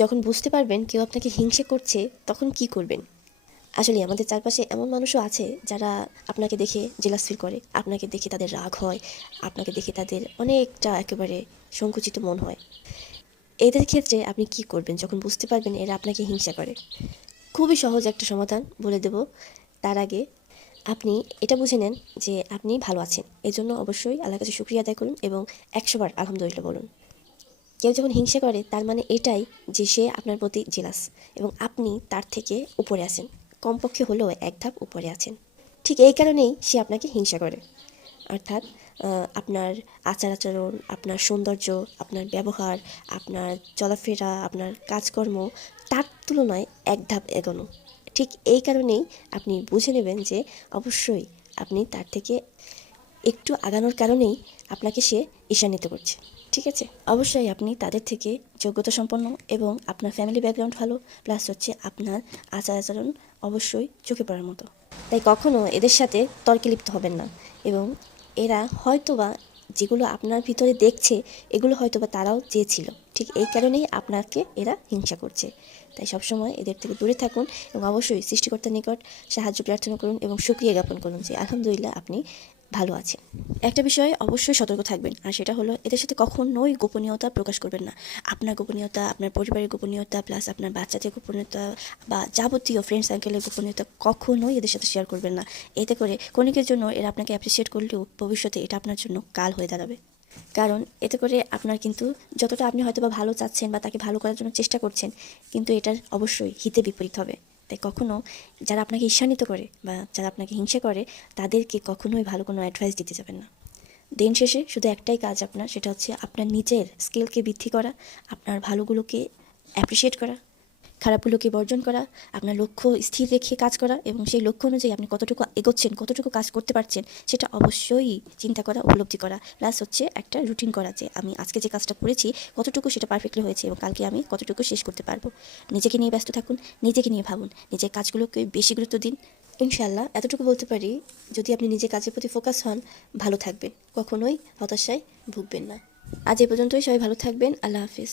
যখন বুঝতে পারবেন কেউ আপনাকে হিংসে করছে তখন কি করবেন? আসলে আমাদের চারপাশে এমন মানুষও আছে যারা আপনাকে দেখে জেলাস ফিল করে, আপনাকে দেখে তাদের রাগ হয়, আপনাকে দেখে তাদের অনেকটা একেবারে সংকুচিত মন হয়। এদের ক্ষেত্রে আপনি কি করবেন যখন বুঝতে পারবেন এরা আপনাকে হিংসা করে? খুবই সহজ একটা সমাধান বলে দেব। তার আগে আপনি এটা বুঝে নেন যে আপনি ভালো আছেন, এজন্য অবশ্যই আল্লাহর কাছে শুকরিয়া আদায় করুন এবং 100 বার আলহামদুলিল্লাহ বলুন। কেউ যখন হিংসা করে তার মানে এটাই যে সে আপনার প্রতি জেলাস এবং আপনি তার থেকে উপরে আছেন, কমপক্ষে হলেও এক ধাপ উপরে আছেন। ঠিক এই কারণেই সে আপনাকে হিংসা করে। অর্থাৎ আপনার আচার আচরণ, আপনার সৌন্দর্য, আপনার ব্যবহার, আপনার চলাফেরা, আপনার কাজকর্ম তার তুলনায় এক ধাপ এগোনো। ঠিক এই কারণেই আপনি বুঝে নেবেন যে অবশ্যই আপনি তার থেকে একটু আগানোর কারণেই আপনাকে সে ঈর্ষান্বিত করছে। ঠিক আছে? অবশ্যই আপনি তাদের থেকে যোগ্যতা সম্পন্ন এবং আপনার ফ্যামিলি ব্যাকগ্রাউন্ড ভালো, প্লাস হচ্ছে আপনার আচার আচরণ অবশ্যই চোখে পড়ার মতো। তাই কখনো এদের সাথে তর্কে লিপ্ত হবেন না। এবং এরা হয়তোবা যেগুলো আপনার ভিতরে দেখছে এগুলো হয়তোবা তারাও চেয়েছিল। ঠিক এই কারণেই আপনাকে এরা হিংসা করছে। তাই সবসময় এদের থেকে দূরে থাকুন এবং অবশ্যই সৃষ্টিকর্তার নিকট সাহায্য প্রার্থনা করুন এবং শুকরিয়া জ্ঞাপন করুন যে আলহামদুলিল্লাহ আপনি ভালো আছেন। একটা বিষয়ে অবশ্যই সতর্ক থাকবেন, আর সেটা হলো এদের সাথে কখনোই গোপনীয়তা প্রকাশ করবেন না। আপনার গোপনীয়তা, আপনার পরিবারের গোপনীয়তা, প্লাস আপনার বাচ্চাদের গোপনীয়তা বা যাবতীয় ফ্রেন্ড সার্কেলের গোপনীয়তা কখনোই এদের সাথে শেয়ার করবেন না। এতে করে ক্ষণিকের জন্য এরা আপনাকে অ্যাপ্রিসিয়েট করলেও ভবিষ্যতে এটা আপনার জন্য কাল হয়ে দাঁড়াবে। কারণ এতে করে আপনার কিন্তু যতটা আপনি হয়তো বা ভালো চাচ্ছেন বা তাকে ভালো করার জন্য চেষ্টা করছেন, কিন্তু এটার অবশ্যই হিতে বিপরীত হবে। তাই কখনো যারা আপনাকে ঈর্ষান্বিত করে বা যারা আপনাকে হিংসা করে তাদেরকে কখনোই ভালো কোনো অ্যাডভাইস দিতে যাবেন না। দিন শেষে শুধু একটাই কাজ আপনার, সেটা হচ্ছে আপনার নিজের স্কিলকে বৃদ্ধি করা, আপনার ভালোগুলোকে অ্যাপ্রিসিয়েট করা, খারাপগুলোকে বর্জন করা, আপনার লক্ষ্য স্থির রেখে কাজ করা এবং সেই লক্ষ্য অনুযায়ী আপনি কতটুকু এগোচ্ছেন, কতটুকু কাজ করতে পারছেন সেটা অবশ্যই চিন্তা করা, উপলব্ধি করা, প্লাস হচ্ছে একটা রুটিন করা যে আমি আজকে যে কাজটা করেছি কতটুকু সেটা পারফেক্টলি হয়েছে এবং কালকে আমি কতটুকু শেষ করতে পারবো। নিজেকে নিয়ে ব্যস্ত থাকুন, নিজেকে নিয়ে ভাবুন, নিজের কাজগুলোকে বেশি গুরুত্ব দিন। ইনশাআল্লাহ এতটুকু বলতে পারি, যদি আপনি নিজের কাজের প্রতি ফোকাস হন ভালো থাকবেন, কখনোই হতাশায় ভুগবেন না। আজ এ পর্যন্তই, সবাই ভালো থাকবেন। আল্লাহ হাফিজ।